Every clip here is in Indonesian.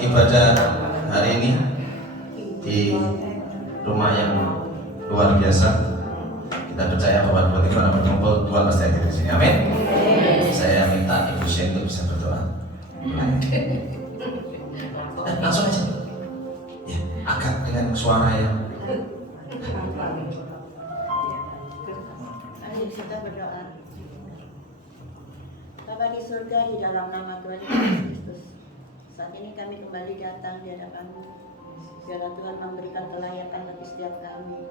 ibadah hari ini di rumah yang luar biasa. Kita percaya bahwa Tuhan kita berkumpul, Tuhan pasti hadir di sini. Amin. Saya minta Ibu Shen untuk bisa berdoa. Langsung aja. Ya, agak dengan suara yang. Mari kita berdoa. Bapa di surga, di dalam nama Tuhan Yesus Kristus, saat ini kami kembali datang di hadapan-Mu. Biarlah Tuhan memberikan kelayakan bagi setiap kami,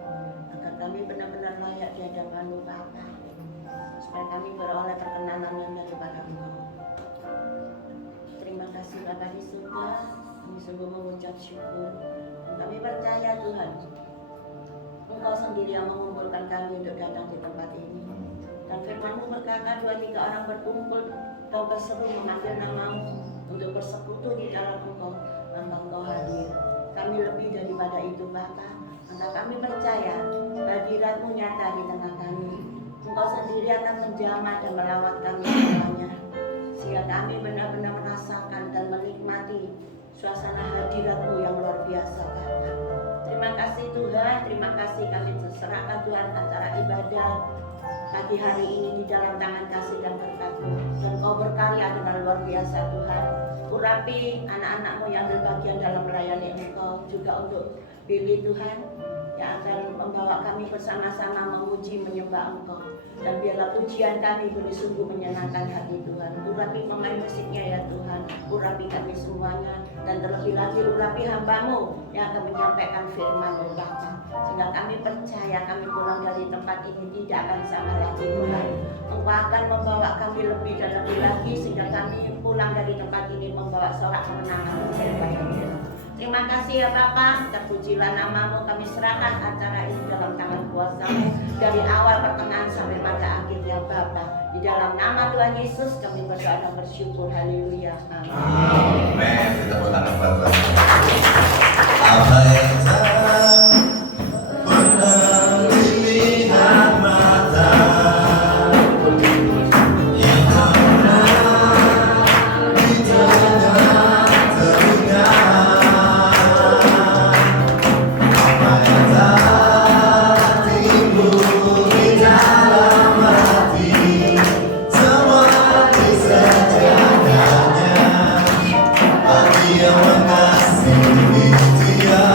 agar kami benar-benar layak di hadapan-Mu, Bapa, supaya kami beroleh perkenanan yang daripada Engkau. Terima kasih Bapa di surga, kami sungguh mengucap syukur. Dan kami percaya Tuhan, Engkau sendiri yang mengumpulkan kami untuk datang di tempat ini. Dan firman-Mu berkata, 2-3 orang berkumpul atau berseru memanggil nama-Mu untuk bersekutu di dalam Engkau, maka Engkau hadir. Kami lebih daripada itu Bapa, maka kami percaya hadirat-Mu nyata di tengah kami. Engkau sendiri akan menjamah dan melawat kami semuanya, sehingga kami benar-benar merasakan dan menikmati suasana hadirat-Mu yang luar biasa Bapa. Terima kasih Tuhan, terima kasih kami serahkan Tuhan acara ibadah pagi hari ini di dalam tangan kasih dan berkat-Mu. Dan Kau berkarya dengan luar biasa Tuhan. Urapi anak-anak-Mu yang berbagian dalam melayani Engkau, juga untuk Billy Tuhan yang akan membawa kami bersama-sama memuji menyembah Engkau. Dan biarlah pujian kami boleh sungguh menyenangkan hati Tuhan. Urapi pemain musiknya ya Tuhan, urapi kami semuanya, dan terlebih lagi urapi hamba-Mu yang akan menyampaikan firman-Mu Bapa, sehingga kami percaya kami pulang dari tempat ini tidak akan sama lagi Tuhan. Engkau akan membawa kami lebih dan lebih lagi, sehingga kami pulang dari tempat ini membawa sorak kemenangan. Terima kasih ya Bapa, terpujilah nama-Mu, kami serahkan acara ini dalam tangan kuasa-Mu dari awal pertengahan sampai pada akhirnya Bapa. Di dalam nama Tuhan Yesus kami berdoa dan bersyukur. Haleluya. Amin. Amin. Kita buat tangan buat Tuhan. Apa yang tak pernah dilihat mata, yang tak pernah didengar telinga, apa yang tak timbul di dalam hati, semua disediakannya bagi yang mengasihi Dia.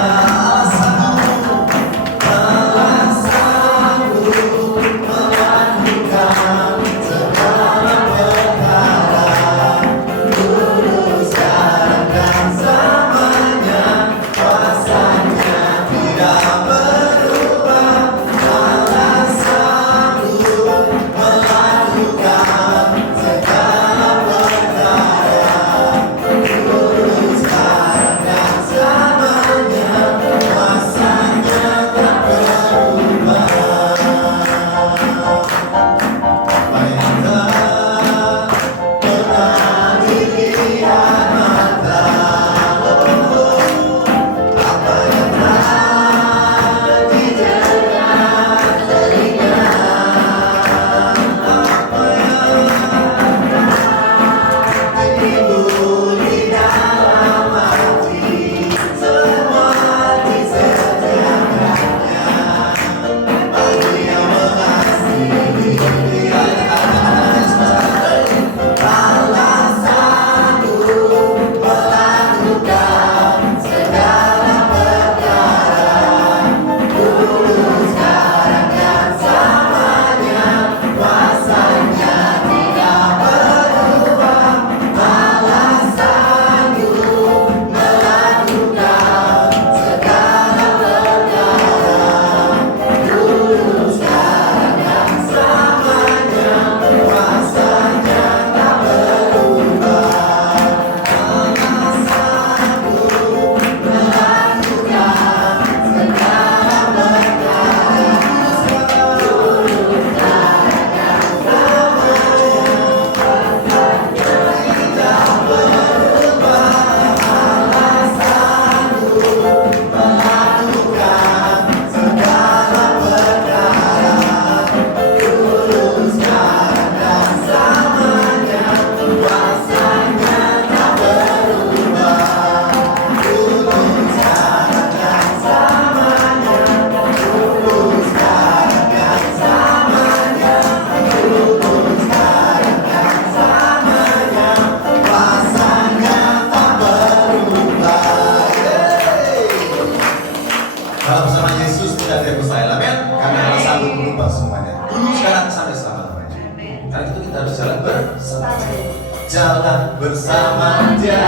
jalan bersama Dia. Jalan bersama Dia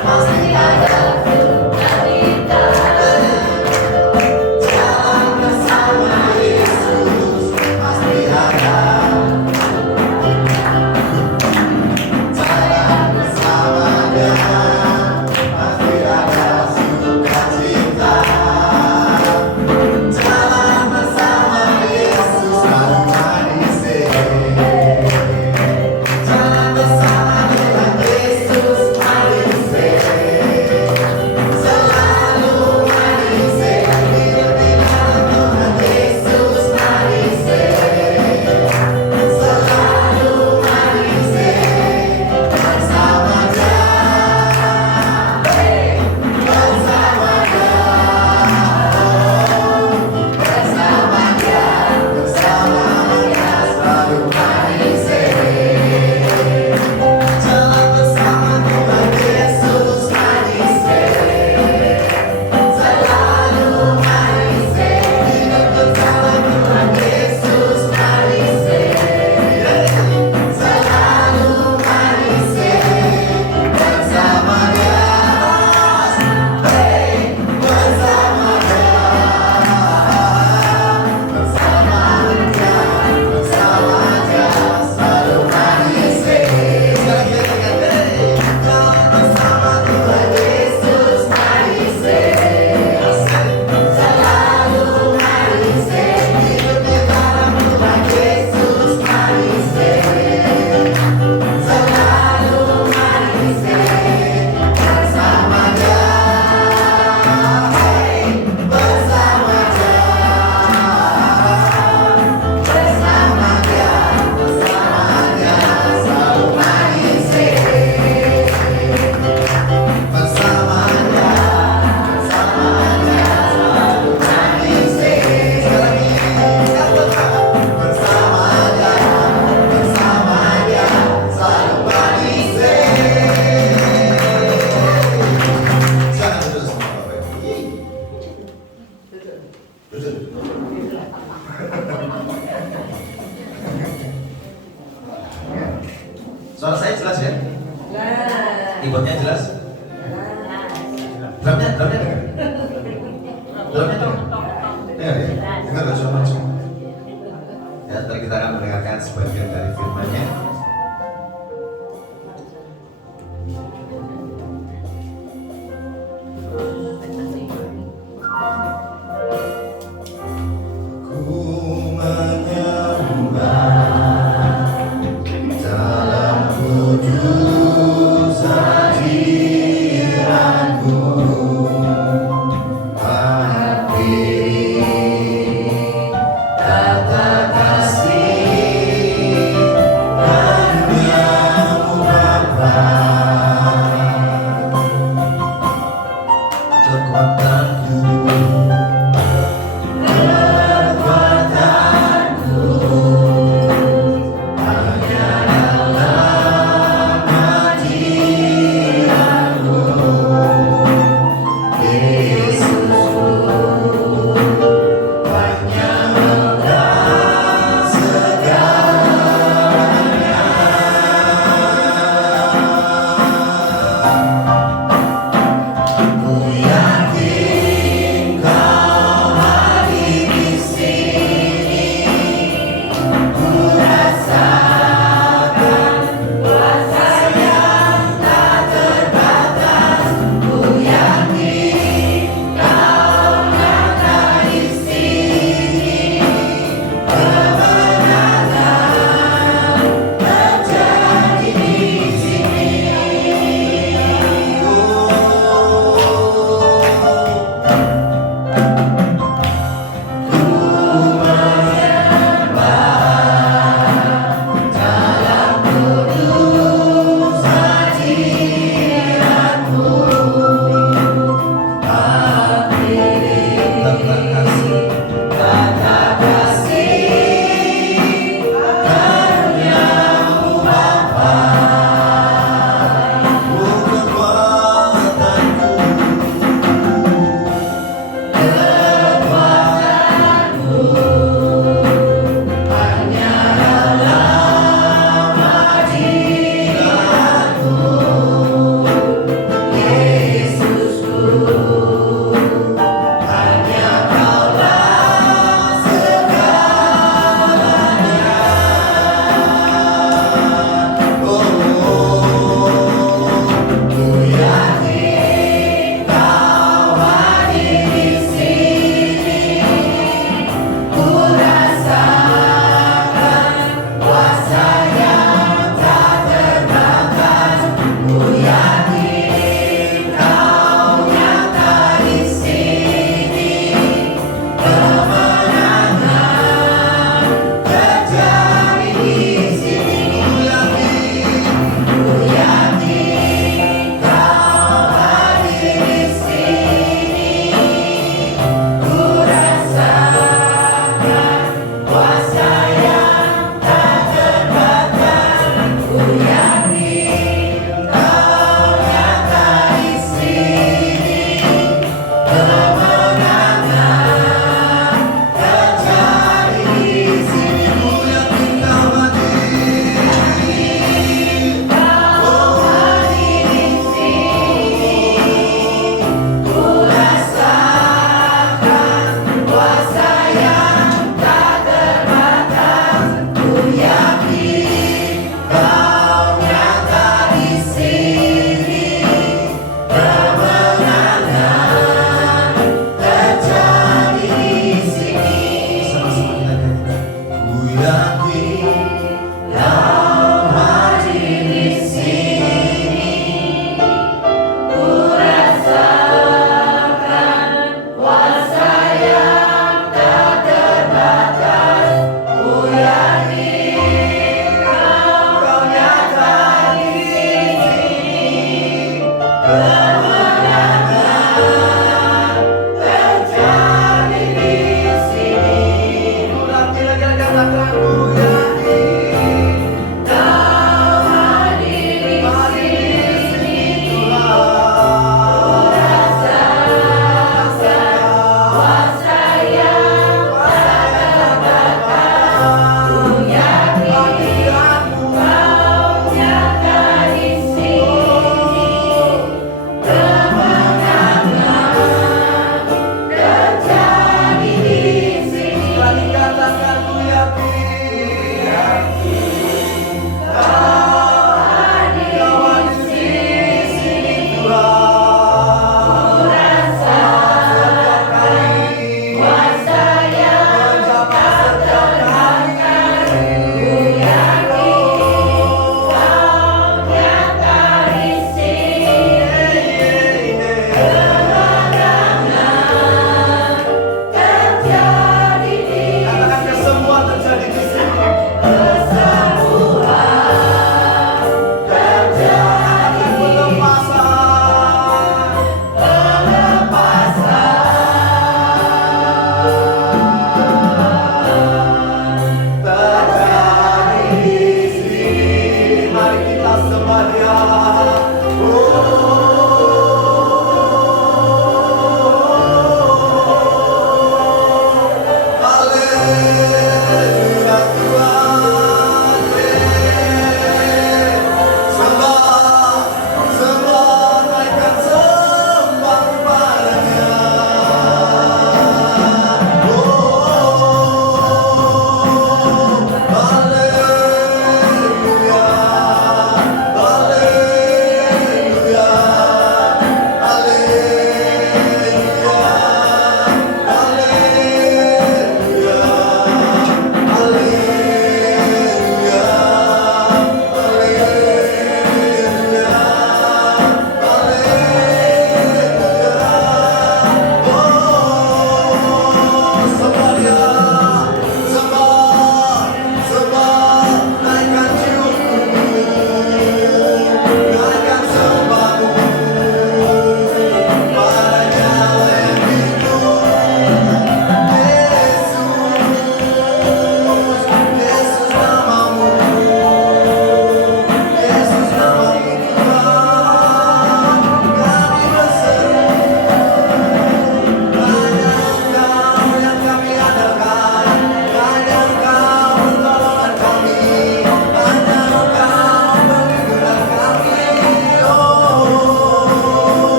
pasti ada sukacita. Jalan bersama Yesus pasti ada. Jalan bersama Dia pasti ada sukacita. Jalan bersama Yesus selalu manis. Jalan bersama Tuhan Yesus manis. Selalu manis. Hidup di dalam Tuhan Yesus manis. Selalu manis. Bersama Dia. Bersama Dia. Bersama Dia. Bersama Dia selalu manis. Jalan bersama Tuhan Yesus manis. Selalu manis. Hidup bersama Tuhan Yesus manis. Selalu manis. Bersama Dia. Bersama Dia. Bersama Dia. Bersama Dia selalu manis. Sekali lagi katakan, jalan bersama Tuhan Yesus manis. Selalu manis. Hidup di dalam Tuhan Yesus manis. Selalu manis. Bersama Dia. Bersama Dia. Bersama Dia. Bersama Dia selalu manis. Bersama Dia. Bersama Dia selalu manis. Sekali lagi katakan, bersama Dia. Bersama Dia selalu manis. Jangan duduk semua Bapak Ibu. Duduk. Suara saya jelas ya? Keyboardnya jelas? Drumnya dengar? Drumnya dong? Dengar ya? Dengar gak cuma macam? Ya, ntar kita akan mendengarkan sebagian dari firman-Nya. Ku menyembah dalam kudus hati.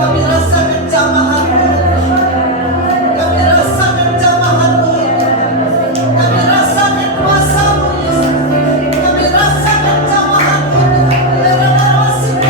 Kami rasakan jamahan-Mu. Kami rasakan jamahan-Mu. Kami rasakan kuasa-Mu, Yesus. Kami rasakan jamahan-Mu. Terima kasih.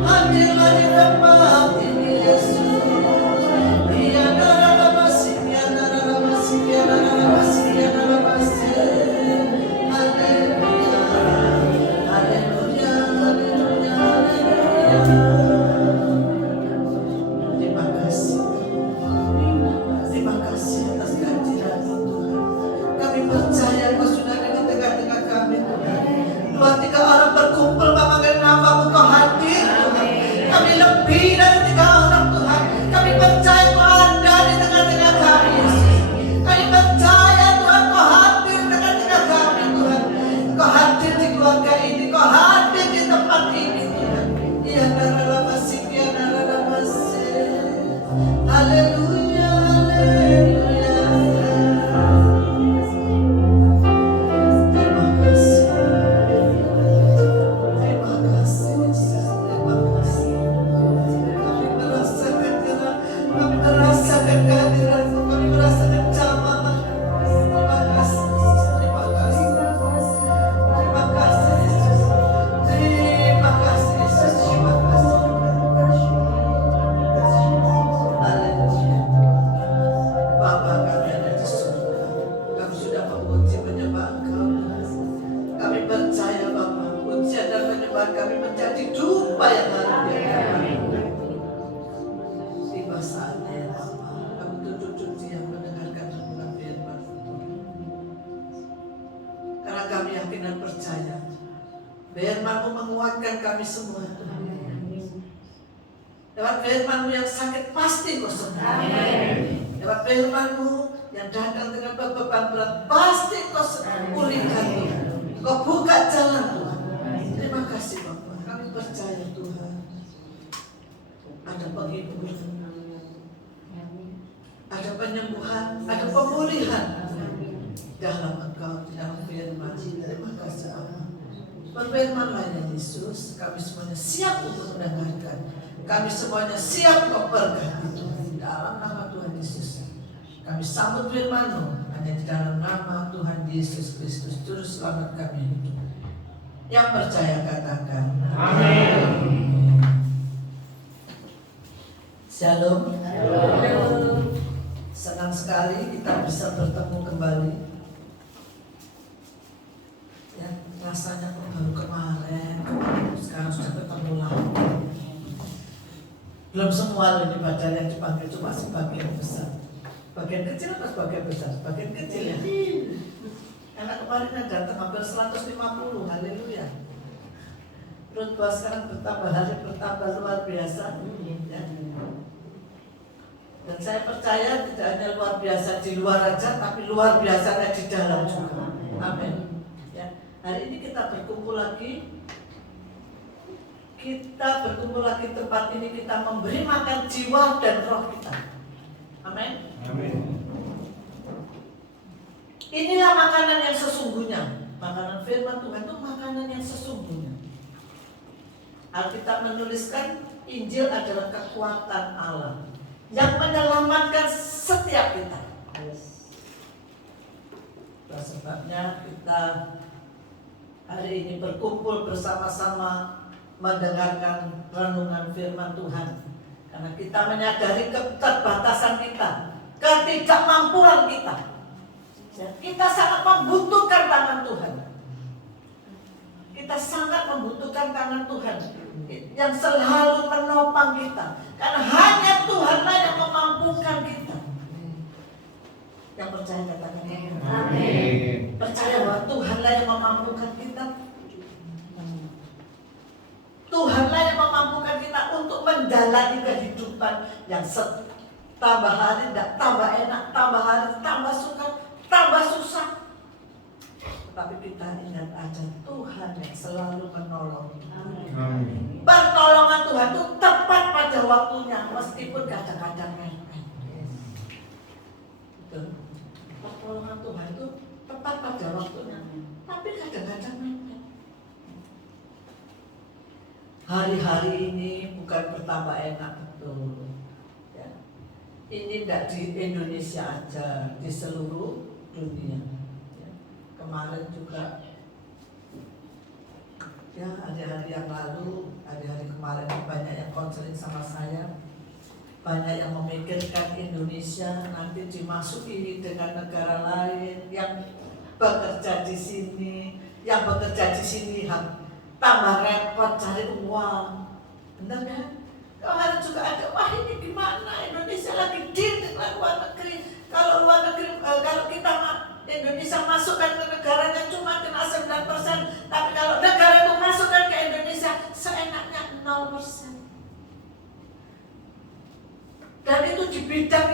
Hadirlah di tempat ini Yesus. Terima kasih atas kehadiran-Mu Tuhan. Kami percaya Kau sudah ada di tengah-tengah kami Tuhan. 2-3 orang berkumpul memanggil nama-Mu, Kau hadir Tuhan. Kami lebih dari 3 orang Tuhan. Kami percaya Kau ada di tengah-tengah kami Yesus. Kami percaya Tuhan Kau hadir di tengah-tengah kami Tuhan. Kau hadir di keluarga ini, Kau hadir di tempat ini Tuhan. Ya darah masih, ya darah masih. Haleluya, haleluya. Terima kasih. Terima kasih Yesus. Terima kasih. Kami merasakan kehadiran-Mu. Kami merasakan jamaah. Terima kasih Yesus. Terima kasih. Terima kasih Yesus. Terima kasih Yesus. Terima kasih. Haleluya. Bapa kami ada di surga. Kami sudah memuji menyembah Engkau. Kami percaya Bapa, pujian dan menyembah kami menjadi dupa yang luar biasa. Tiba saatnya ya Bapa, kami duduk diam mendengarkan renungan firman Tuhan. Karena kami yakin dan percaya firman-Mu menguatkan kami semua Tuhan. Lewat firman-Mu yang sakit pasti Kau sembuh. Lewat firman-Mu yang datang dengan beban berat pasti Kau pulihkan Tuhan. Kau buka jalan Tuhan. Terima kasih Bapak. Kami percaya Tuhan ada penghiburan, ada penyembuhan, ada pemulihan dalam Engkau, di dalam firman. Terima kasih Bapak. Berfirmanlah ya Yesus, kami semuanya siap untuk mendengarkan. Kami semuanya siap Kau berkati Tuhan. Dalam nama Tuhan Yesus kami sambut firman-Mu. Hanya di dalam nama Tuhan Yesus Kristus Juru Selamat kami hidup. Yang percaya katakan amin. Shalom. Senang sekali kita bisa bertemu kembali. Ya, rasanya kok baru kemarin, sekarang sudah ketemu lagi. Belum semua ini badan yang dipanggil, cuma sebagian besar. Bagian kecil atau sebagian besar? Bagian kecil ya. Karena kemarin yang datang hampir 150, haleluya. Menurut gua sekarang bertambah hari bertambah luar biasa. Ya. Dan saya percaya tidak hanya luar biasa di luar aja, tapi luar biasanya di dalam juga. Amin. Ya. Hari ini kita berkumpul lagi. Kita berkumpul lagi tempat ini, kita memberi makan jiwa dan roh kita. Amin. Amin. Inilah makanan yang sesungguhnya. Makanan firman Tuhan itu makanan yang sesungguhnya. Alkitab menuliskan Injil adalah kekuatan Allah yang menyelamatkan setiap kita. Itulah sebabnya kita hari ini berkumpul bersama-sama mendengarkan renungan firman Tuhan. Karena kita menyadari keterbatasan kita, ketidakmampuan kita. Kita sangat membutuhkan tangan Tuhan. Kita sangat membutuhkan tangan Tuhan yang selalu menopang kita. Karena hanya Tuhanlah yang memampukan kita. Yang percaya katakan amin. Percaya bahwa Tuhanlah yang memampukan kita. Tuhanlah yang memampukan kita untuk menjalani kehidupan yang tambah hari tambah enak, tambah hari tambah suka, tambah susah. Tetapi kita ingat aja Tuhan yang selalu menolong. Amin. Pertolongan Tuhan itu tepat pada waktunya, meskipun kadang-kadang mepet. Betul. Pertolongan Tuhan itu tepat pada waktunya, tapi kadang-kadang mepet. Hari-hari ini bukan bertambah enak, betul. Ya. Ini tidak di Indonesia aja, di seluruh dunia. Ya. Kemarin juga Ya, hari-hari yang lalu, hari-hari kemarin banyak yang konseling sama saya, banyak yang memikirkan Indonesia nanti dimasuki dengan negara lain yang bekerja di sini, yang bekerja di sini tambah repot cari uang, benar kan? Kemarin juga ada, wah ini gimana Indonesia lagi deal dengan luar negeri. Kalau luar negeri, kalau kita Indonesia masukkan ke negaranya cuma kena 9%, tapi kalau negara itu masukkan ke Indonesia seenaknya 0%. Dan itu di bidang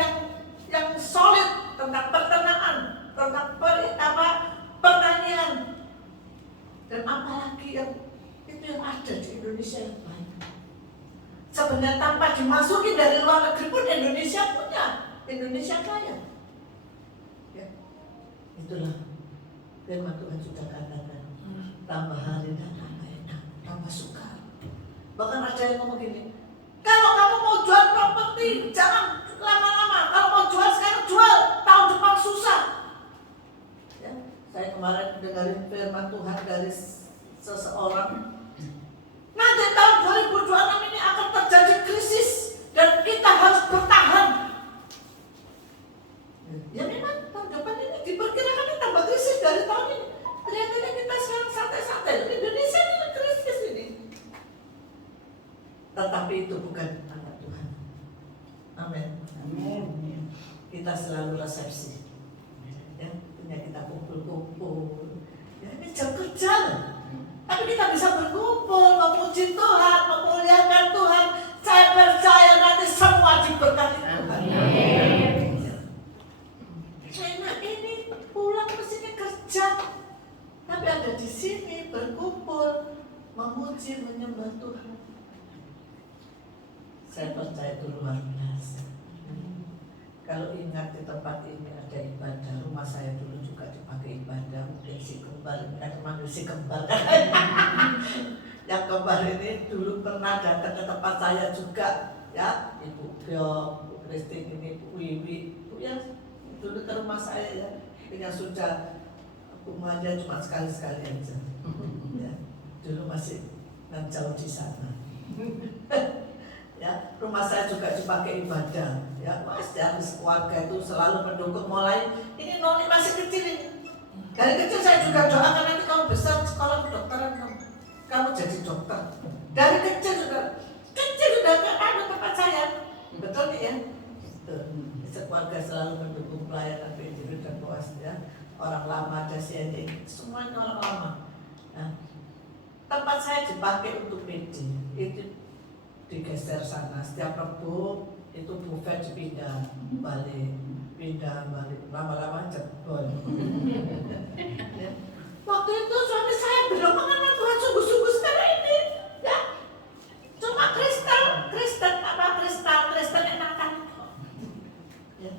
yang solid tentang peternakan, tentang pertanian, dan apalagi yang itu yang ada di Indonesia yang banyak. Sebenarnya tanpa dimasuki dari luar negeri pun Indonesia punya, Indonesia kaya. Ya, itulah firman Tuhan sudah katakan, tambah hari dan tambah enak, tambah suka. Bahkan ada yang ngomong gini, kalau kamu mau jual properti jangan lama-lama, kalau mau jual sekarang jual, tahun depan susah. Ya, saya kemarin dengarin firman Tuhan dari seseorang. Nanti tahun 2026 ini akan terjadi krisis dan kita harus bertahan. Ya memang tahun depan ini diperkirakan tambah krisis dari tahun ini. Kelihatannya kita sekarang santai-santai. Indonesia ini krisis ini. Tetapi itu bukan anak Tuhan. Amin. Amin. Kita selalu resepsi. Ya, punya kita kumpul-kumpul. Ya ini jam kerja loh. Tapi kita bisa berkumpul, memuji Tuhan, memuliakan Tuhan. Saya percaya nanti semua diberkati Tuhan. Saya ini pulang mestinya kerja, tapi ada di sini berkumpul, memuji, menyembah Tuhan. Saya percaya itu luar biasa. Kalau ingat di tempat ini ada ibadah, rumah saya dulu juga dipakai ibadah. Mungkin si kembar, manggil si kembar. Yang kembar ini dulu pernah datang ke tempat saya juga, ya, Ibu Bio, Bu Kristin ini, Bu Wiwi, Bu yang dulu ke rumah saya ya, dengan sudah Bu Madia cuma sekali-sekali aja. Ya, dulu masih jauh di sana. Ya, rumah saya juga dipakai ibadah. Ya, mas dari keluarga itu selalu mendukung. Mulai ini Noni masih kecil ini. Dari kecil saya juga doakan nanti kamu besar sekolah kedokteran kamu jadi dokter. Dari kecil sudah ada tempat saya. Betul nih ya. Sekeluarga selalu mendukung pelayanan PJB dan POAS ya. Orang lama ada CND, semuanya orang lama. Nah, tempat saya dipakai untuk PD. Itu digeser sana, setiap Rabu itu buffet dipindah balik, lama-lama jebol. Ya. Waktu itu suami saya belum mengenal Tuhan sungguh-sungguh sekarang ini, ya. Cuma Kristen enakan. Ya.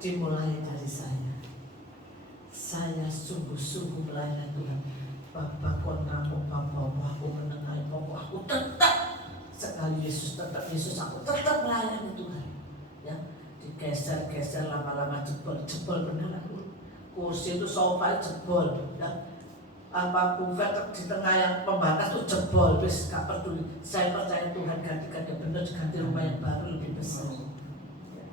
Dimulai dari saya sungguh-sungguh melayani Tuhan. Bapak namu, Bapak aku menengahi, Bapak aku tetap. Sekali Yesus, aku tetap melayani Tuhan. Ya, digeser lama-lama jebol beneran. Kursi itu sofa jebol, ya. Apa buffet di tengah yang pembatas itu jebol, wis gak peduli. Saya percaya Tuhan ganti bener, ganti rumah yang baru lebih besar. Ya.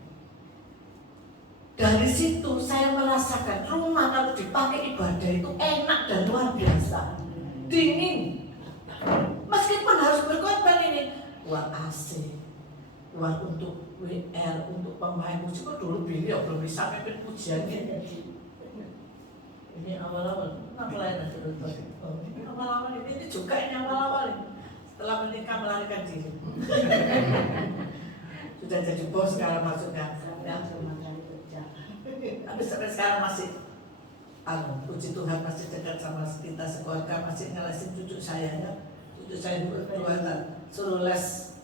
Dari situ saya merasakan rumah kalau dipakai ibadah itu enak dan luar biasa, dingin. Meskipun harus berkorban ini, uang AC, uang untuk WR, untuk pemain musik dulu beliau belum bisa mimpin pujiannya. Ini awal-awal, pelayanan dulu. Ini awal-awal ini juga ini awal-awal. Setelah menikah melarikan diri. Sudah jadi bos sekarang maksudnya. Ya. Tapi sampai sekarang masih, puji Tuhan masih dekat sama kita sekeluarga, masih ngelesin cucu saya ya. Cucu saya dua suruh les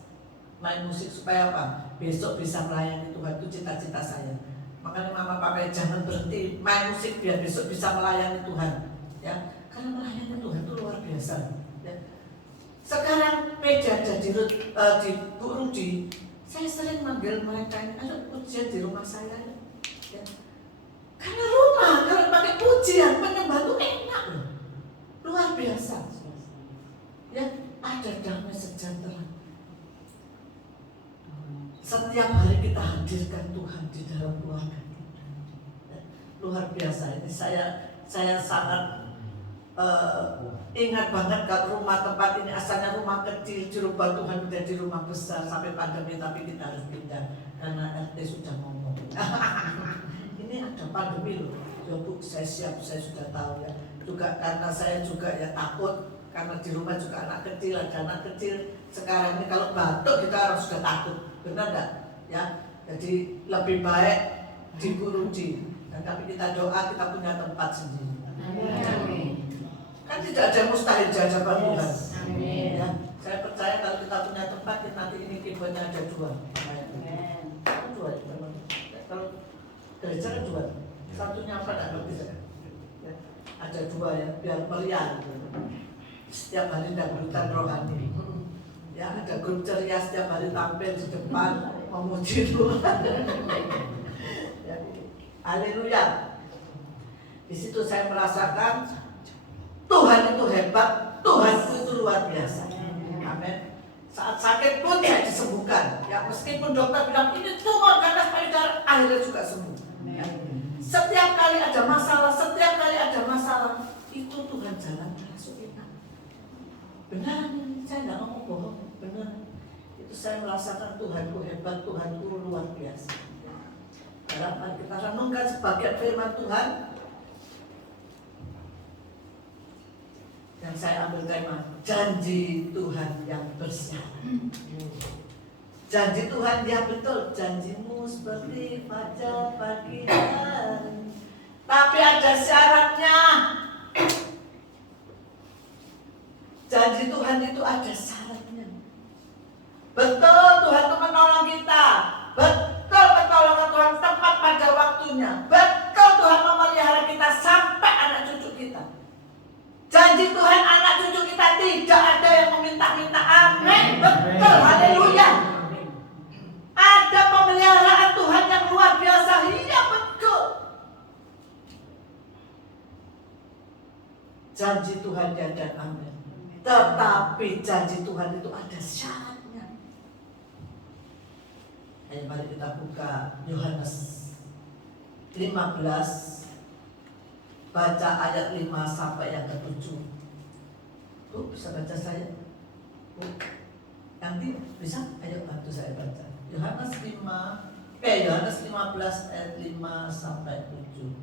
main musik supaya apa? Besok bisa melayani Tuhan, itu cita-cita saya. Makanya mama papa jangan berhenti main musik biar besok bisa melayani Tuhan. Ya, karena melayani Tuhan itu luar biasa. Ya. Sekarang meja ada di Bu Rudi, saya sering manggil mereka ini, ada pujian di rumah saya. Ya. Karena rumah kalau pakai pujian penyembah itu enak loh, luar biasa. Ya, ada damai sejahtera. Setiap hari kita hadirkan Tuhan di dalam keluarga kita. Luar biasa ini. Saya sangat ingat banget kalau rumah tempat ini asalnya rumah kecil, dirubah Tuhan menjadi rumah besar sampai pandemi, tapi kita harus pindah karena RT sudah ngomong. Ini ada pandemi loh. Ya Bu, saya siap, saya sudah tahu ya. Juga karena saya juga ya takut karena di rumah juga anak kecil, ada anak kecil. Sekarang ini kalau batuk kita harus sudah takut, benar enggak? Ya, jadi lebih baik diburuji. Dan tapi kita doa kita punya tempat sendiri. Amin. Kan tidak ada yang mustahil di hadapan Tuhan. Ya, saya percaya kalau kita punya tempat, nanti ini keyboardnya ada 2. Dua. Kalau gereja kan 2. Satunya apa enggak bisa. Ya, ada 2 ya, biar meriah. Setiap hari dangdutan rohani. Ya, ada grup ceria setiap hari tampil di depan memuji Tuhan. Ya, haleluya. Di situ saya merasakan Tuhan itu hebat, Tuhan itu luar biasa. Amin. Saat sakit pun saya disembuhkan. Ya, meskipun dokter bilang ini tumor ganas payudara, akhirnya juga sembuh. Ya. Setiap kali ada masalah, itu Tuhan jalan masuk kita. Benar, saya nggak ngomong bohong, benar. Itu saya merasakan Tuhanku hebat, Tuhanku luar biasa. Dalam kita renungkan sebagian firman Tuhan yang saya ambil tema janji Tuhan yang bersyarat. Janji Tuhan ya betul, janjimu seperti fajar pagi hari, tapi ada syaratnya. Janji Tuhan itu ada syaratnya. Betul Tuhan itu menolong kita, betul pertolongan Tuhan tepat pada waktunya, betul Tuhan memelihara kita sampai anak cucu kita. Janji Tuhan anak cucu kita tidak ada yang meminta-minta. Amin. Betul, haleluya. Ada pemeliharaan Tuhan yang luar biasa. Iya betul. Janji Tuhan ada, amin. Tetapi janji Tuhan itu ada syaratnya. Ayo mari kita buka Yohanes 15. Baca ayat 5 sampai yang ke-7. Bu, bisa baca saya? Bu, nanti bisa? Ayo bantu saya baca. Yohanes 15 ayat 5 sampai 7.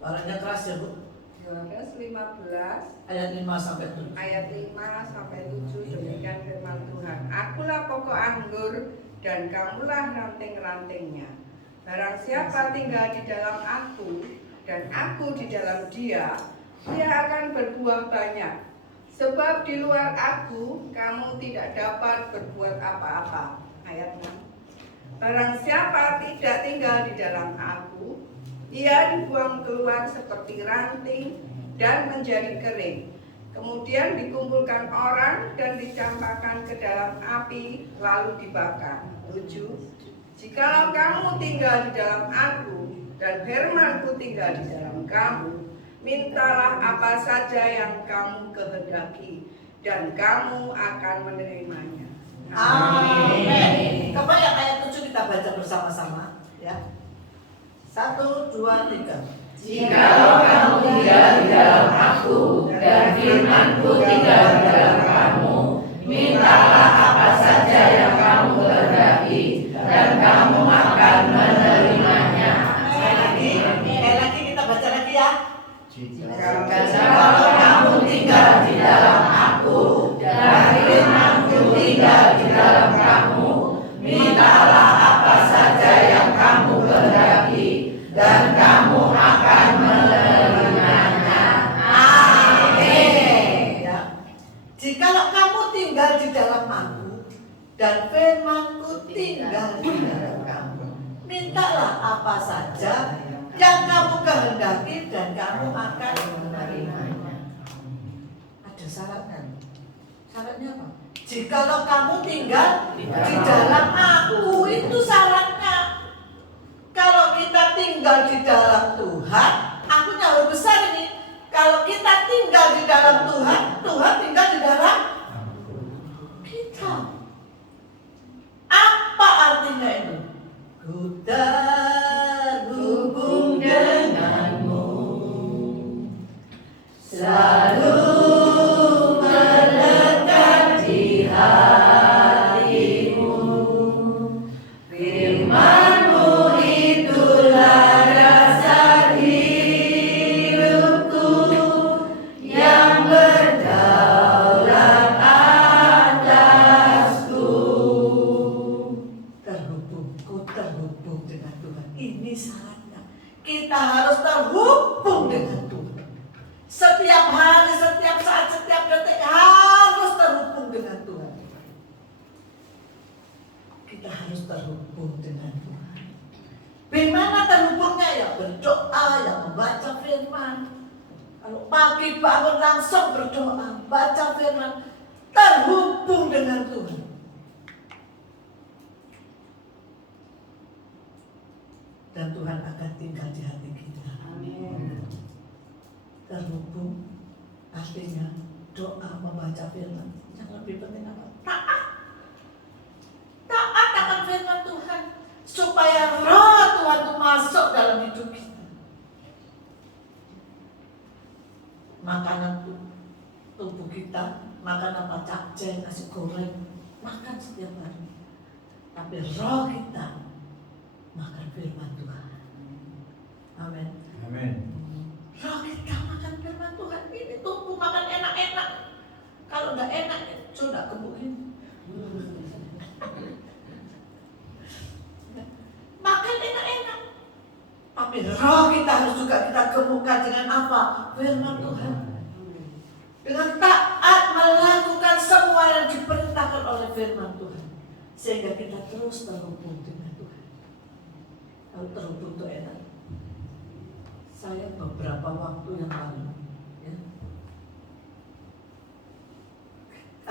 Suaranya keras ya Bu? Yohanes 15 Ayat 5 sampai 7. ayat 5 sampai 7 demikian firman Tuhan. Akulah pokok anggur dan kamulah ranting-rantingnya. Barang siapa tinggal di dalam aku dan aku di dalam dia, dia akan berbuah banyak. Sebab di luar aku kamu tidak dapat berbuat apa-apa. Ayat 6. Barang siapa tidak tinggal di dalam aku, ia dibuang keluar seperti ranting dan menjadi kering. Kemudian dikumpulkan orang dan dicampakkan ke dalam api lalu dibakar. 7. Jikalau kamu tinggal di dalam aku dan firman-Ku tinggal di dalam kamu, mintalah apa saja yang kamu kehendaki dan kamu akan menerimanya. Amin. Coba yang ayat 7 kita baca bersama-sama ya. 1, 2, 3. Jikalau kamu tinggal di dalam aku dan firman-Ku tinggal di dalam kamu, mintalah apa saja yang kamu kehendaki dan kamu akan menerimanya. Sekali lagi kita baca lagi ya. Jikalau kamu tinggal di dalam aku dan firman-Ku tinggal di dalam kamu, mintalah apa saja yang kamu kehendaki dan kamu akan menerimanya. Amin. Ya. Jikalau kamu tinggal di dalam aku dan firman-Ku tinggal di dalam kamu, mintalah apa saja yang kamu kehendaki dan kamu akan menerimanya. Ada syaratnya. Syaratnya apa? Jikalau kamu tinggal di dalam aku, itu syaratnya. Kalau kita tinggal tinggal di dalam Tuhan, aku nyawa besar ini. Kalau kita tinggal di dalam Tuhan, Tuhan tinggal di dalam kita. Apa artinya itu? Ku terhubung denganmu, selalu melekat di hatimu. Firman-Mu itulah dasar hidupku yang berdaulat atasku. Terhubung dengan Tuhan. Ini syaratnya. Kita harus terhubung dengan Tuhan. Setiap hari, setiap saat, setiap detik harus terhubung dengan Tuhan. Kita harus terhubung dengan Tuhan. Bagaimana terhubungnya? Ya berdoa, ya membaca firman. Kalau pagi bangun langsung berdoa, baca firman, terhubung dengan Tuhan. Dan Tuhan akan tinggal di hati kita. Amin. Terhubung artinya doa, membaca firman. Yang lebih penting apa? Taat. Taat akan firman Tuhan supaya roh Tuhan itu masuk dalam hidup kita. Makanan tubuh kita, makan apa? Capcay, nasi goreng, makan setiap hari. Tapi roh kita makan firman Tuhan. Amin. Amin. Roh kita makan firman Tuhan. Ini tubuh makan enak-enak. Kalau nggak enak, coba gemukin. Makan enak-enak. Tapi roh kita harus juga kita gemukkan dengan apa? Firman Tuhan. Dengan taat melakukan semua yang diperintahkan oleh firman Tuhan. Sehingga kita terus terhubung dengan Tuhan. Kalau terhubung itu enak. Saya beberapa waktu yang lalu, ya,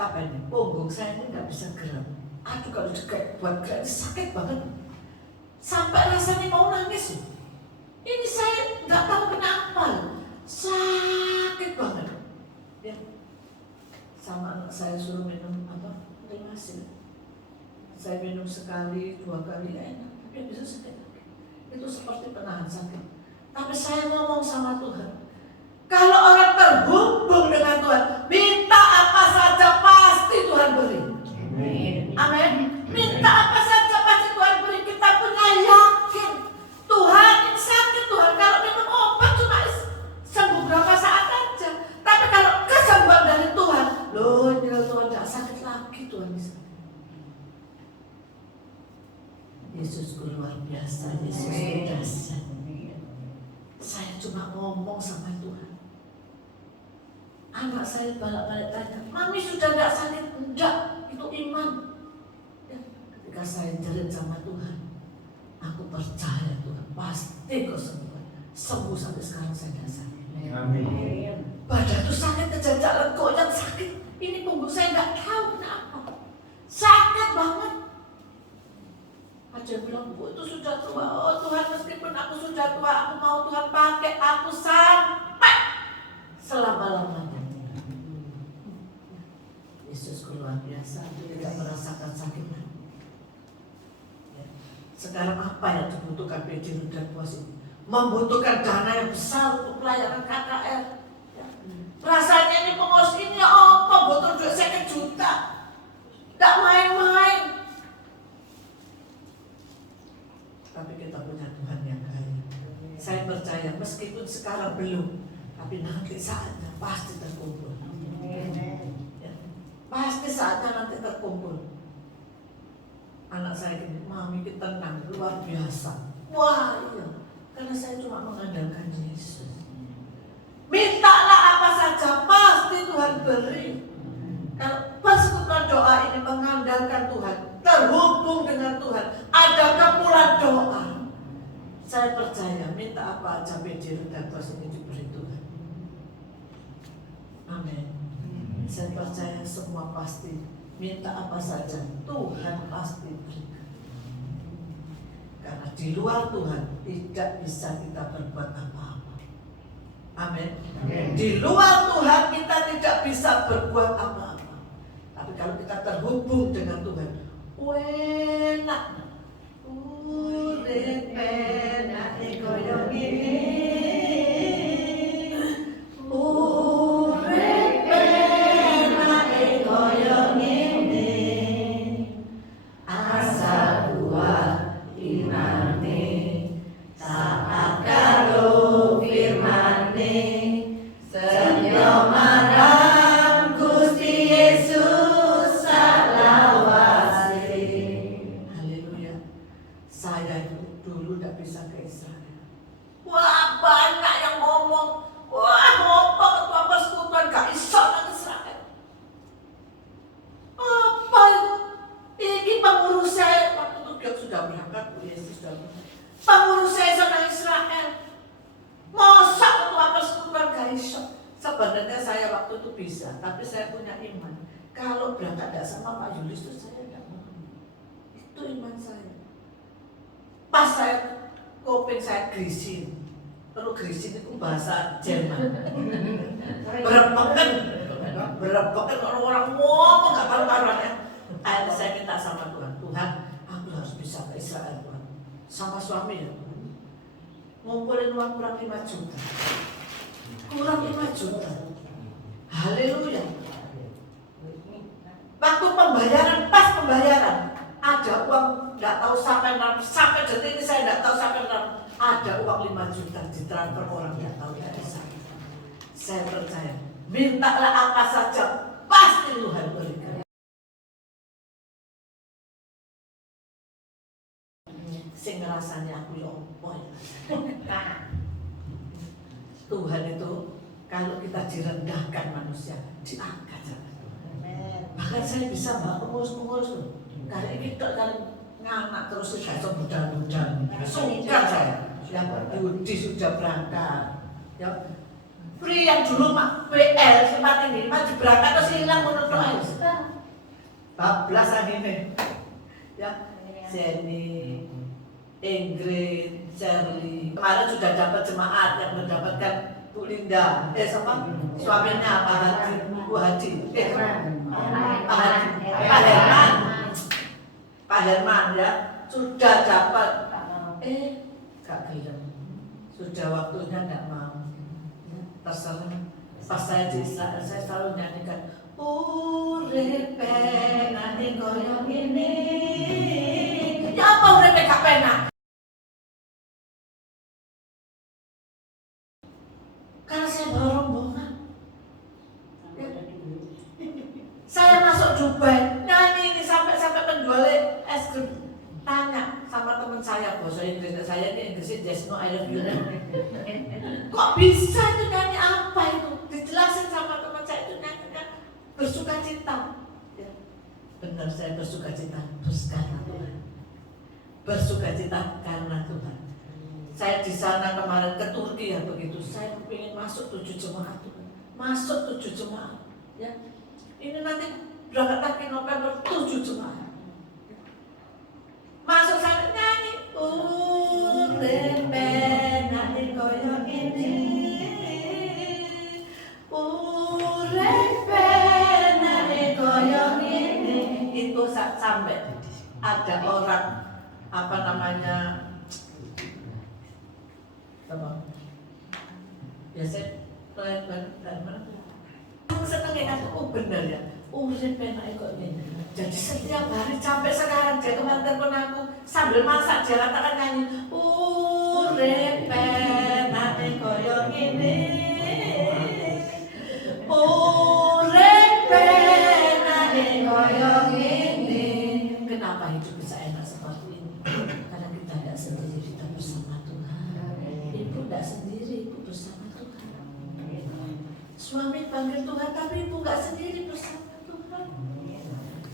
apa ini? Punggung saya ini nggak bisa gerak. Aduh, kalau juga buat gerak ini sakit banget. Sampai rasanya mau nangis. Ini saya nggak tahu kenapa, sakit banget. Ya, sama anak saya suruh minum apa? Rilmasil. Saya minum sekali, 2 kali enak, tapi bisa sakit lagi. Itu seperti penahan sakit. Tapi saya ngomong sama Tuhan, kalau orang terhubung dengan Tuhan, minta apa saja pasti Tuhan beri. Amin. Minta apa saja pasti Tuhan beri. Kita punya yakin Tuhan yang sakit Tuhan. Kalau minum obat cuma sembuh berapa saat aja. Tapi kalau kesembuhan dari Tuhan, loh ini Tuhan tidak sakit lagi Tuhan bisa. Yesus luar biasa, Yesus dahsyat. Saya cuma ngomong sama Tuhan. Anak saya balik-balik tanya, Mami sudah tidak sakit? Enggak, itu iman. Ya, ketika saya jerit sama Tuhan, aku percaya Tuhan pasti kau sembuh. Sembuh sampai sekarang saya tidak sakit. Amin. Badan itu sakit, kejajalan goyang sakit. Ini punggung saya nggak tahu kenapa. Sakit banget. Ada yang bilang, Bu itu sudah tua. Oh Tuhan, meskipun aku sudah tua, aku mau Tuhan pakai aku sampai selama-lamanya. Yesus luar biasa, tidak merasakan sakit. Ya. Sekarang apa yang dibutuhkan PD dan Puas ini? Membutuhkan dana yang besar untuk pelayanan KKR. Ya. Rasanya ini pengurus ini apa? Butuh duit 1 juta. Tidak main-main. Tapi kita punya Tuhan yang kaya. Saya percaya meskipun sekarang belum, tapi nanti saatnya pasti terkumpul. Ya. Pasti saatnya nanti terkumpul. Anak saya gini, Mami kita tenang, luar biasa. Wah iya, karena saya cuma mengandalkan Yesus. Mintalah apa saja, pasti Tuhan beri. Kalau persekutuan doa ini mengandalkan Tuhan, terhubung dengan Tuhan, ada kepulan doa. Saya percaya, minta apa aja PD dan Puas ini diberi Tuhan. Amin. Saya percaya semua pasti. Minta apa saja, Tuhan pasti berikan. Karena di luar Tuhan tidak bisa kita berbuat apa-apa. Amin. Di luar Tuhan kita tidak bisa berbuat apa-apa. Tapi kalau kita terhubung dengan Tuhan, enak. Urip enak koyo ngene. Urip enak koyo ngene. Asal kuat imane, taat karo firmane, setya marang Gusti Yesus salawase. Haleluya. Saya itu dulu tidak bisa ke Israel. Wah, banyak yang ngomong, wah, apa ketua persekutuan gak iso ke Israel. Apa itu? Ini pengurus saya waktu itu dia sudah berangkat, Bu Yesus sudah berangkat. Pengurus saya sama Israel. Masa ketua persekutuan gak iso? Sebenarnya saya waktu itu bisa, tapi saya punya iman. Kalau berangkat tidak sama Pak Yulis itu saya tidak mau. Itu iman saya. Pas saya kuping saya grisin. Kalau grisin itu bahasa Jerman. Berepeken orang-orang ngomong gak karu-karuan ya. Akhirnya saya minta sama Tuhan, Tuhan, aku harus bisa ke Israel Tuhan. Sama suami ya Tuhan. Ngumpulin uang kurang 5 juta. Kurang 5 juta. Haleluya. Waktu pembayaran, pas pembayaran, ada uang, nggak tahu sampai detik ini saya nggak tahu sampai berapa. Ada uang 5 juta ditransfer orang nggak tahu dari saya. Saya percaya, mintalah apa saja, pasti Tuhan berikan. Sing rasanya aku ya opo ya. Tuhan itu kalau kita direndahkan manusia diangkat. Bahkan saya bisa pengurus karena ini kalau nganak terus saya budal-budal sungkan saya. Yang Yudi sudah berangkat ya. Pri yang dulu PL sempat ini maju berangkat terus hilang menurut doa. Bablas ini ya. Jenny, Ingrid, Shirley. Kemarin sudah dapat jemaat yang mendapatkan Bu Linda. Sama suaminya Pak Hadi, Bu Hadi. Pak Herman ya sudah dapat. Gak gelem. Sudah waktunya nggak mau. Terserah. Pas saya di Israel saya selalu nyanyikan. Urip enak koyo ngene. Ya apa urip gak penak? Karena saya bawa rombongan. Saya masuk Dubai, nyanyi ini sampai penjual es krim tanya sama teman saya, bahasa Inggris saya ini Inggrisnya just no I love you. Kok bisa itu nyanyi apa itu? Dijelasin sama teman saya itu nyanyi bersuka cita. Ya. Benar saya bersuka cita karena Tuhan. Bersuka cita karena Tuhan. Saya di sana kemarin ke Turki ya begitu. Saya ingin masuk 7 jemaat Tuhan. Masuk 7 jemaat. Ya. Ini nanti berangkat lagi November 7 jemaat. Masuk sana nyanyi. Urip enak koyo ngene. Urip enak koyo ngene. Itu sampai ada orang apa namanya? Apa? Biasa dari mana? Senengnya kan, benar ya. Urip enak kok ini. Jadi setiap hari sampai sekarang dia kemarin telepon aku sambil masak dia katakan nyanyi. Urip enak koyo ngene. Urip enak koyo ngene. Kenapa hidup bisa enak seperti ini? Karena kita tidak sendiri, kita bersama Tuhan. Ibu tidak sendiri, ibu bersama Tuhan. Suami panggil Tuhan, tapi ibu nggak sendiri bersama Tuhan.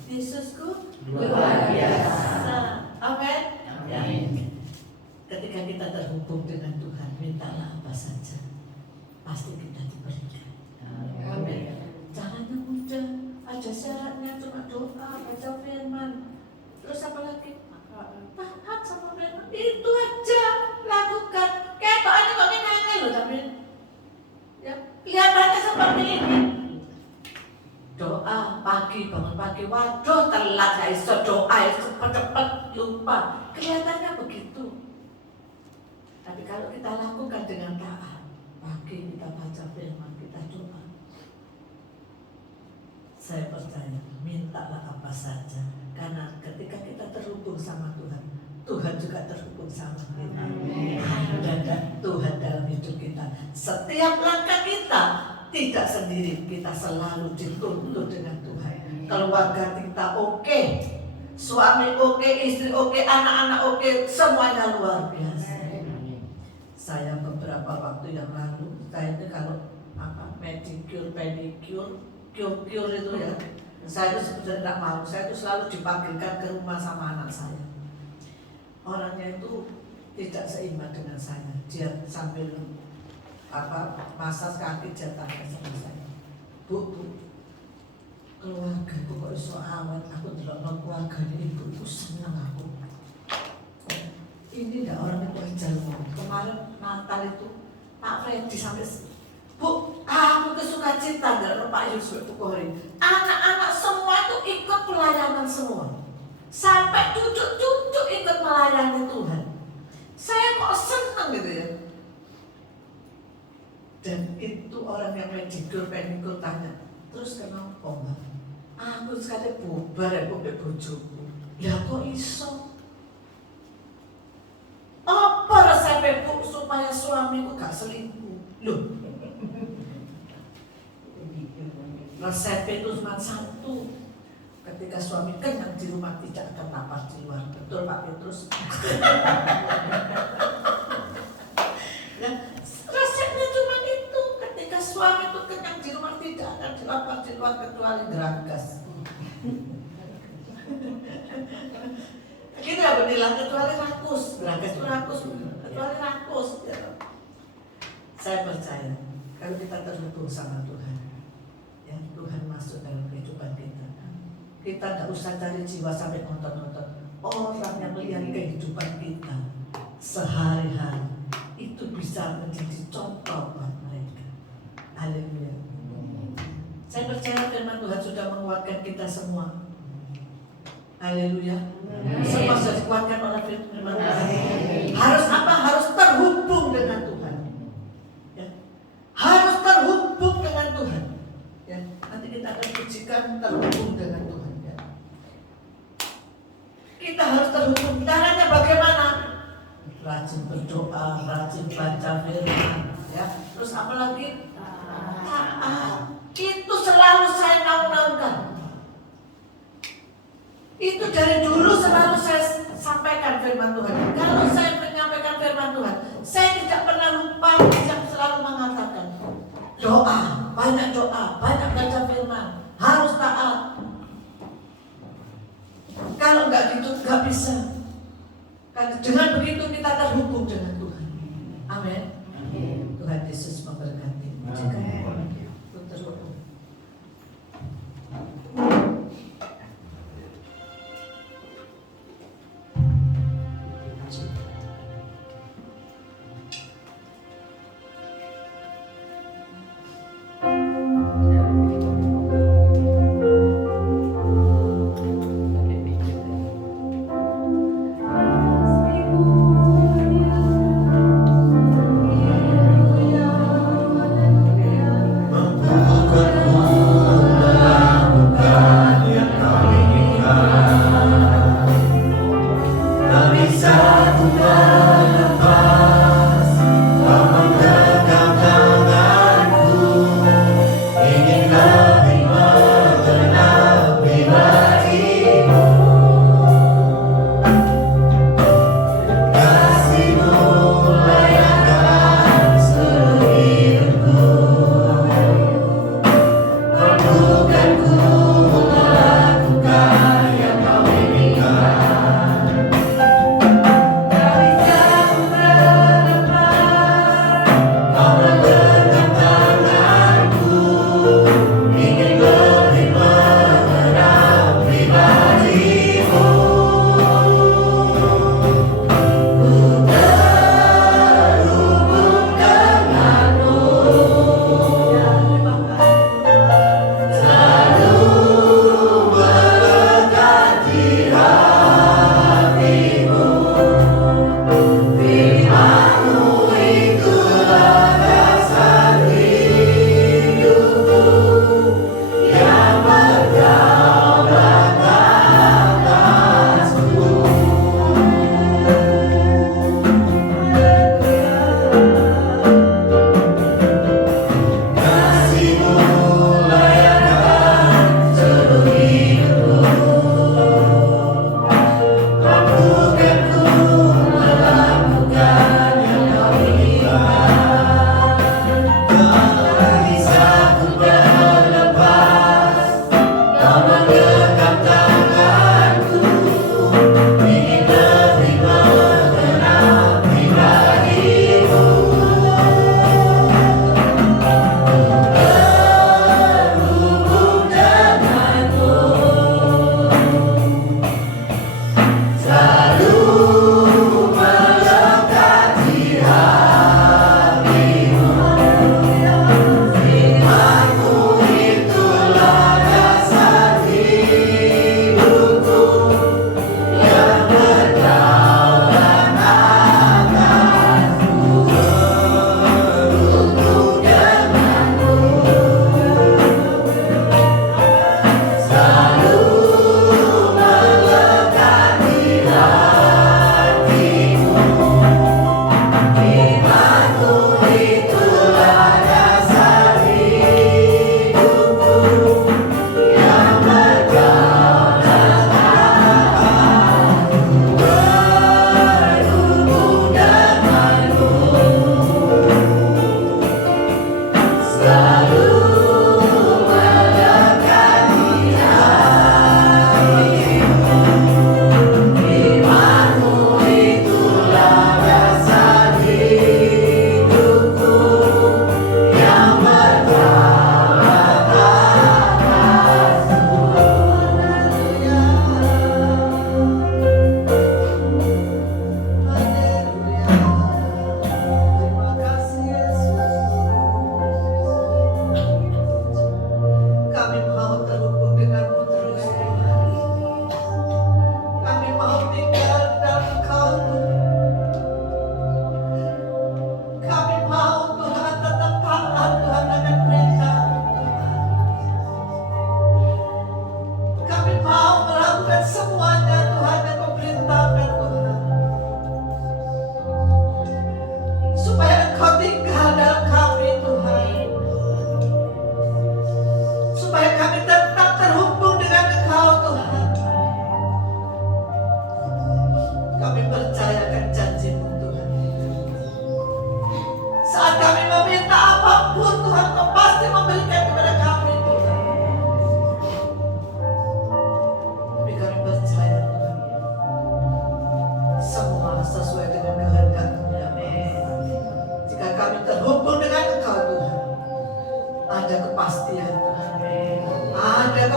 Yesusku luar biasa. Amin. Ketika kita terhubung dengan Tuhan, mintalah apa saja, pasti kita diberikan. Amin. Jangan mudah, ada syaratnya cuma doa, baca firman. Terus apa lagi? Taat sama Itu aja lakukan. Ketok aja kok nangis loh, tapi ya kelihatannya seperti ini. Doa pagi, bangun pagi, waduh telat gak iso doa, cepet-cepet lupa. Kelihatannya begitu. Tapi kalau kita lakukan dengan taat, pagi kita baca firman, kita doa. Saya percaya, mintalah apa saja. Karena ketika kita terhubung sama Tuhan, Tuhan juga terhubung sama kita. Ada Tuhan dalam hidup kita. Setiap langkah kita tidak sendiri, kita selalu dituntun dengan Tuhan. Keluarga kita oke, suami oke, istri oke, anak-anak oke, semuanya luar biasa. Saya beberapa waktu yang lalu, saya itu kalau pedicure, pedicure, cure itu ya, saya itu sebenarnya tidak mau. Saya itu selalu dipanggilkan ke rumah sama anak saya. Orangnya itu tidak seimbang dengan saya. Dia sambil masas kaki dia tanya sama saya, Bu, keluarga itu kok iso awet, aku delok keluarga ini ibu itu senang aku. Ini enggak orang itu aja loh. Kemarin Natal itu Pak Freddy sampai, Bu, aku kesuka cita delok Pak Yusuf Pukori. Anak-anak semua itu ikut pelayanan semua. Sampai cucu-cucu ikut melayani Tuhan. Saya kok senang gitu ya. Dan itu orang yang pedicure tanya, terus kenapa Mbak? Aku sekali bubar ya kok bojoku. Ya kok iso? Apa resepnya Bu supaya suamiku gak selingkuh? Loh, resepnya itu cuma satu. Ketika suami kenyang di rumah tidak akan lapar di luar. Betul Pak Petrus? Ya, resepnya cuma itu. Ketika suami itu kenyang di rumah tidak akan lapar di luar kecuali geragas. Kita berdilang kecuali rakus. Geragas itu rakus, kecuali rakus. Ya. Saya percaya kalau kita terhubung sama Tuhan, ya Tuhan masuk dalam kehidupan kita. Kita tidak usah cari jiwa sampai nonton-nonton. Orang yang melihat kehidupan kita sehari-hari itu bisa menjadi contoh buat mereka. Haleluya. Saya percaya firman Tuhan sudah menguatkan kita semua. Haleluya. Semua sudah dikuatkan oleh firman Tuhan. Harus apa? Harus terhubung dengan Tuhan. Ya. Harus terhubung dengan Tuhan. Ya. Nanti kita akan pujikan terhubung dengan Tuhan. Kita harus terhubung. Caranya bagaimana? Rajin berdoa, rajin baca firman, ya. Terus apa lagi? Taat. Itu selalu saya naung-naungkan. Itu dari dulu selalu saya sampaikan firman Tuhan. Kalau saya menyampaikan firman Tuhan, saya tidak pernah lupa, saya selalu mengatakan doa, banyak baca firman, harus taat. Kalau enggak gitu, enggak bisa. Karena dengan begitu kita terhubung dengan Tuhan. Amin. Tuhan Yesus memberkati. Terhubung.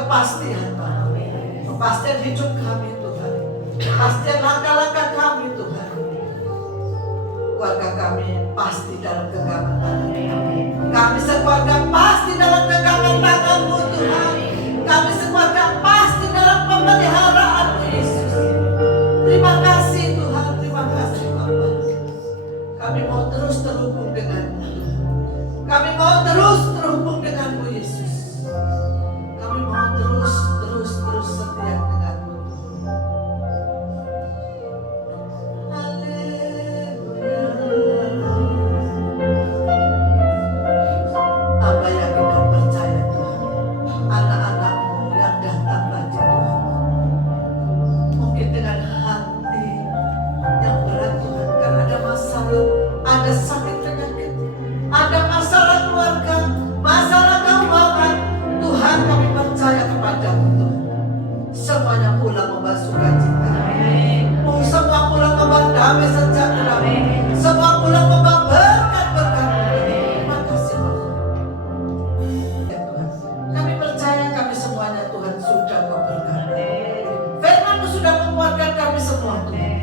kepastian Tuhan. Kepastian hidup kami Tuhan. Kepastian langkah-langkah kami Tuhan. Keluarga kami pasti dalam genggaman tangan. Kami sekeluarga pasti dalam genggaman tangan-Mu Tuhan. Kami sekeluarga pasti dalam pemeliharaan-Mu Yesus. Terima kasih Tuhan, terima kasih Bapa. Kami mau terus terhubung dengan-Mu Tuhan. Kami mau terus terhubung dengan-Mu Yesus. Kami mau terus setia dengan-Mu Tuhan. Hamba yakin dan percaya Tuhan, anak-anak-Mu yang datang lagi Tuhan, mungkin dengan hati yang berat Tuhan, karena ada masalah, ada sakit penyakit, ada masalah keluarga, masalah keuangan. Tuhan, kami percaya kepada-Mu Tuhan, semuanya pulang membawa sukacita, semua pulang membawa damai sejahtera, semua pulang membawa berkat-berkat. Terima kasih Bapak. Ya Tuhan, kami percaya kami semuanya Tuhan sudah Kau berkati. Firman-Mu sudah menguatkan kami semua Tuhan.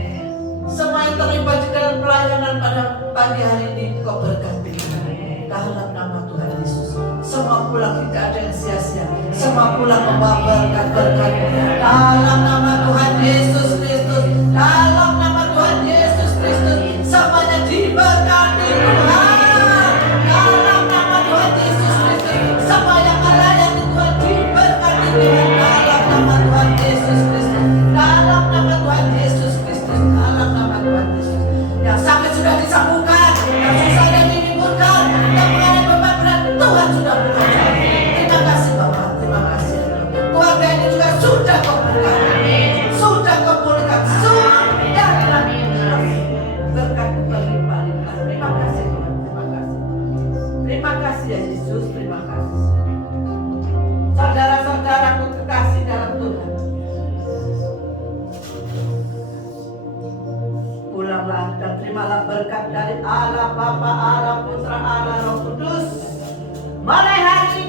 Semua yang terlibat di dalam pelayanan pada pagi hari ini Kau berkati. Dalam nama Tuhan Yesus, semua pulang tidak ada yang sia-sia. Semua pulang membawa berkat-berkat. Dalam nama Tuhan Yesus Kristus, dalam nama Tuhan Yesus Kristus, semuanya diberkati Tuhan. Dalam nama Tuhan Yesus Kristus, semua yang melayani Tuhan diberkati Tuhan. Dalam nama Tuhan Yesus Kristus, dalam nama Tuhan Yesus Kristus, dalam nama Tuhan Yesus. Yang sakit sudah disembuhkan, yang susah dan diliburkan, yang mengalami beban berat, Tuhan sudah bekerja. Terima kasih Bapak, terima kasih. Keluarga ini juga sudah Kau berkati, sudah Kau pulihkan, sudah berkat berlimpah-limpah. Terima kasih Tuhan, terima kasih. Terima kasih ya Yesus, terima kasih. Saudara-saudaraku kekasih dalam Tuhan, pulanglah dan terimalah berkat dari Allah Bapa, Allah Putra, Allah Roh Kudus. Mulai hari